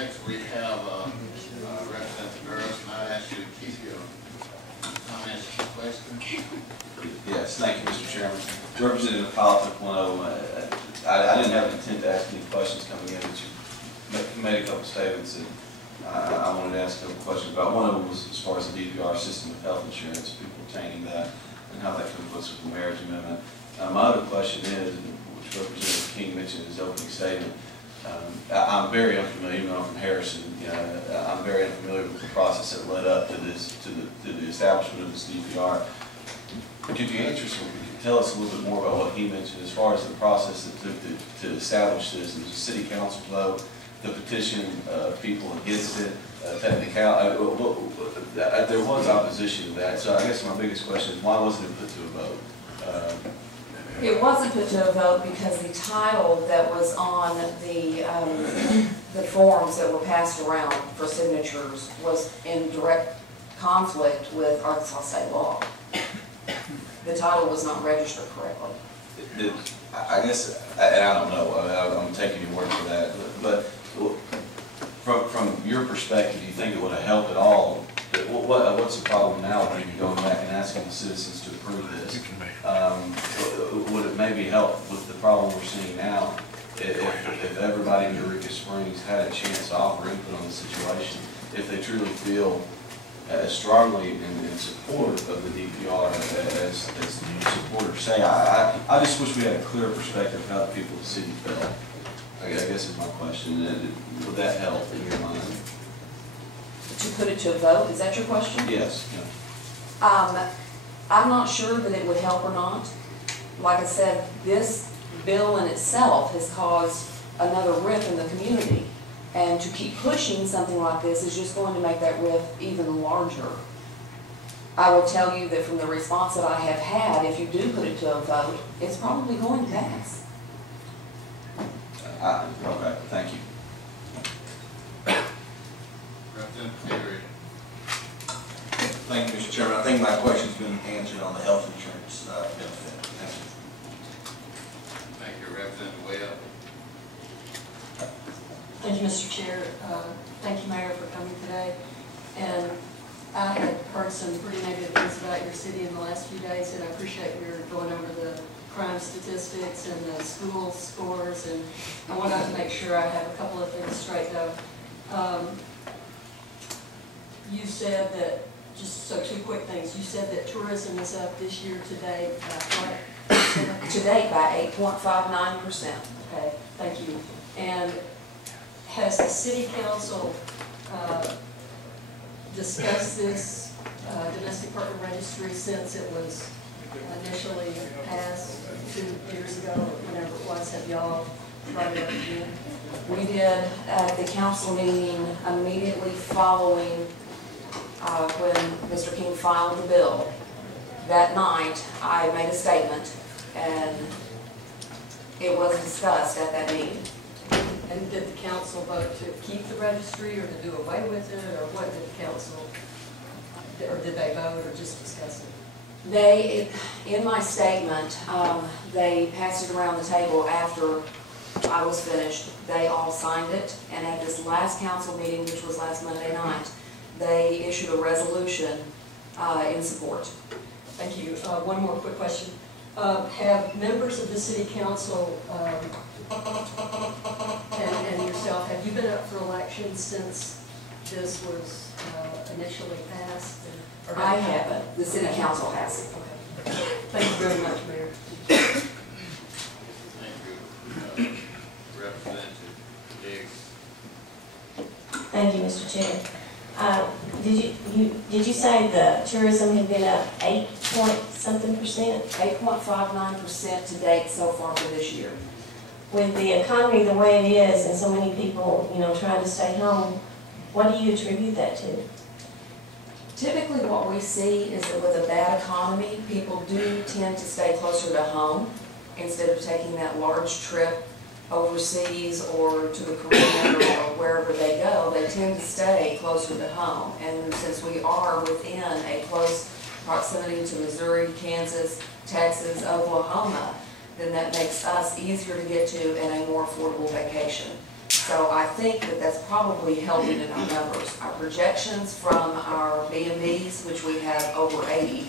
Next, we have Representative Burris, and I ask you to keep your comments and questions. Yes, thank you, Mr. Chairman. Representative Politics 101, I didn't have an intent to ask any questions coming in, but you made a couple statements that I wanted to ask a couple questions about. One of them was as far as the DPR system of health insurance, people obtaining that, and how that conflicts with the marriage amendment. My other question is, which Representative King mentioned in his opening statement, I'm very unfamiliar, even though I'm from Harrison, I'm very unfamiliar with the process that led up to this, to the establishment of this DPR. Could you tell us a little bit more about what he mentioned as far as the process that took to establish this? It was a city council vote, the petition, people against it, technical. There was opposition to that, so I guess my biggest question is why wasn't it put to a vote? It wasn't put to a vote because the title that was on the forms that were passed around for signatures was in direct conflict with Arkansas state law. The title was not registered correctly. I guess, and I don't know, I'm taking your word for that, but from your perspective, do you think it would have helped at all? What's the problem now with maybe going back and asking the citizens to approve this? Would it maybe help with the problem we're seeing now if everybody in Eureka Springs had a chance to offer input on the situation, if they truly feel as strongly in support of the DPR as the supporters say? I just wish we had a clearer perspective of how the people of the city felt. I guess is my question. Would that help in your mind? To put it to a vote, is that your question? Yes. I'm not sure that it would help or not. Like I said, this bill in itself has caused another rift in the community. And to keep pushing something like this is just going to make that rift even larger. I will tell you that from the response that I have had, if you do put it to a vote, it's probably going to pass. Okay, thank you. Representative Perry. Thank you, Mr. Chairman. I think my question's been answered on the health insurance benefit. Thank you, Representative Webb. Thank you, Mr. Chair. Thank you, Mayor, for coming today. And I had heard some pretty negative things about your city in the last few days, and I appreciate your going over the crime statistics and the school scores, and I wanted to make sure I have a couple of things straightened out. You said that, just so two quick things, you said that tourism is up this year to date by what? To date by 8.59%. Okay, thank you. And has the city council discussed this Domestic Partner Registry since it was initially passed 2 years ago, or whenever it was? Have y'all tried it again? We did at the council meeting immediately following when Mr. King filed the bill. That night, I made a statement, and it was discussed at that meeting. And did the council vote to keep the registry or to do away with it, or what did the council, or did they vote or just discuss it? In my statement, they passed it around the table after I was finished. They all signed it, and at this last council meeting, which was last Monday night, they issued a resolution in support. Thank you. One more quick question. Have members of the city council and yourself, have you been up for election since this was initially passed? I haven't. The city council has. Okay. Thank you very much, Mayor. Thank you. Representative Diggs. Thank you, Mr. Chair. Did you say the tourism had been up 8-point-something percent? 8.59% to date so far for this year. With the economy the way it is and so many people, trying to stay home, what do you attribute that to? Typically what we see is that with a bad economy, people do tend to stay closer to home instead of taking that large trip overseas or to the Caribbean or wherever they go. They tend to stay closer to home. And since we are within a close proximity to Missouri, Kansas, Texas, Oklahoma, then that makes us easier to get to and a more affordable vacation. So I think that that's probably helping in our numbers. Our projections from our B&Bs, which we have over 80,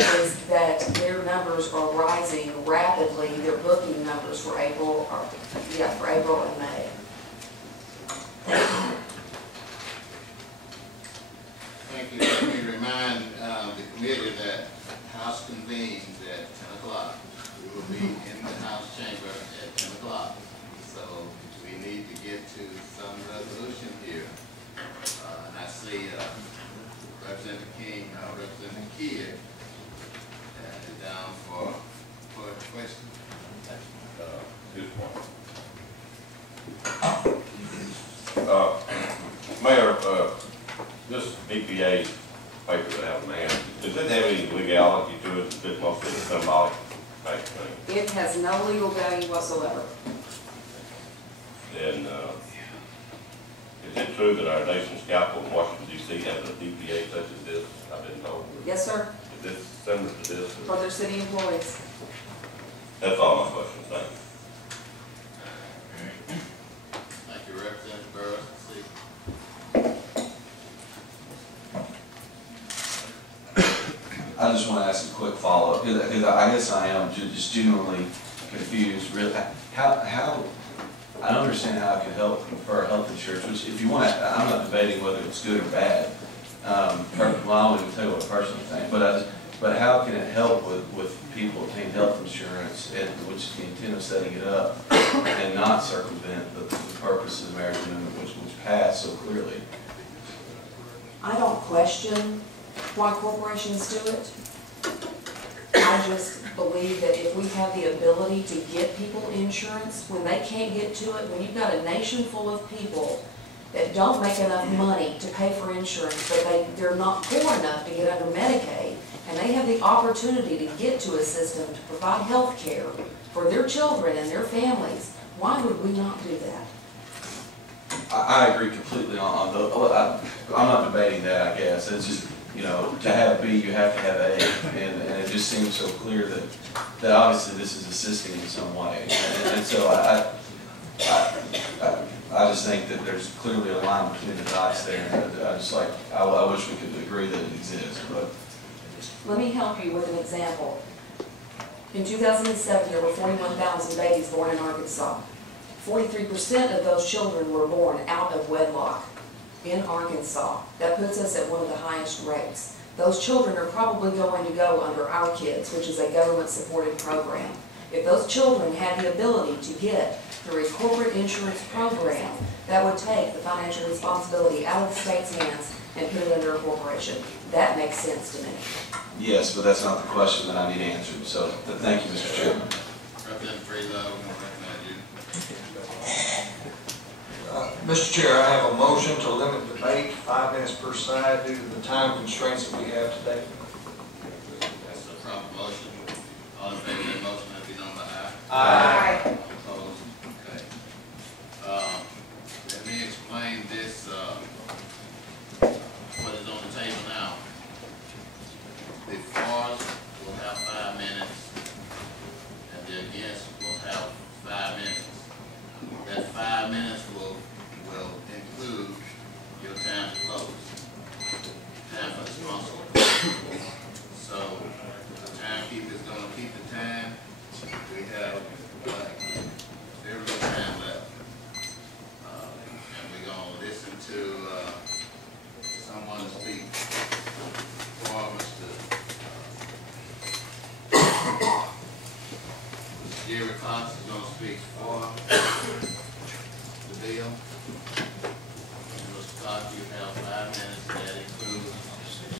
is that their numbers are rising rapidly. Their booking numbers for April and May. Thank you. Let me remind the committee that House convenes at 10 o'clock. We will be in the House chamber at 10 o'clock. So we need to get to some resolution here. And I see Representative King, Representative Kidd is down for a question. Good point. Mayor, this BPA paper that I have in my hand, does it have any legality to it? Is it mostly a symbolic type thing? It has no legal value whatsoever. Then, is it true that our nation's capital in Washington D.C. has a BPA such as this? I didn't know. Yes, sir, Is this similar to this? for their city employees. That's all my questions. Thank you. Thank you, Representative Burris. I just want to ask a quick follow-up, because I guess I am just genuinely confused, really. How, I don't understand how it could help for health insurance, which if you want to, I'm not debating whether it's good or bad. Well, I won't even tell you what I personally think, but how can it help with people obtaining health insurance, which is the intent of setting it up, and not circumvent the purpose of the marriage amendment, which was passed so clearly? I don't question why corporations do it. I just believe that if we have the ability to get people insurance, when they can't get to it, when you've got a nation full of people that don't make enough money to pay for insurance, but they're not poor enough to get under Medicaid, and they have the opportunity to get to a system to provide health care for their children and their families, why would we not do that? I agree completely on the, I'm not debating that, I guess. It's just, you know, to have B, you have to have A, and it just seems so clear that obviously this is assisting in some way. And so I just think that there's clearly a line between the dots there. I wish we could agree that it exists, but. Let me help you with an example. In 2007, there were 41,000 babies born in Arkansas. 43% of those children were born out of wedlock in Arkansas. That puts us at one of the highest rates. Those children are probably going to go under Our Kids, which is a government-supported program. If those children had the ability to get through a corporate insurance program, that would take the financial responsibility out of the state's hands and put it under a corporation. That makes sense to me. Yes, but that's not the question that I need answered. So thank you, Mr. Chairman. Representative Freeland, I'm going to recognize you. Mr. Chair, I have a motion to limit debate 5 minutes per side due to the time constraints that we have today. That's a proper motion. All in favor of the motion, let it be known by aye. Aye. Opposed? Okay. Let me explain this, what is on the table now. The for will have 5 minutes, and the against will have 5 minutes. That 5 minutes will include your time to close, time for the sponsor. So the timekeeper is going to keep the time. We have very little time left, and we're going to listen to someone speak for Mr. Jerry Cox is going to speak for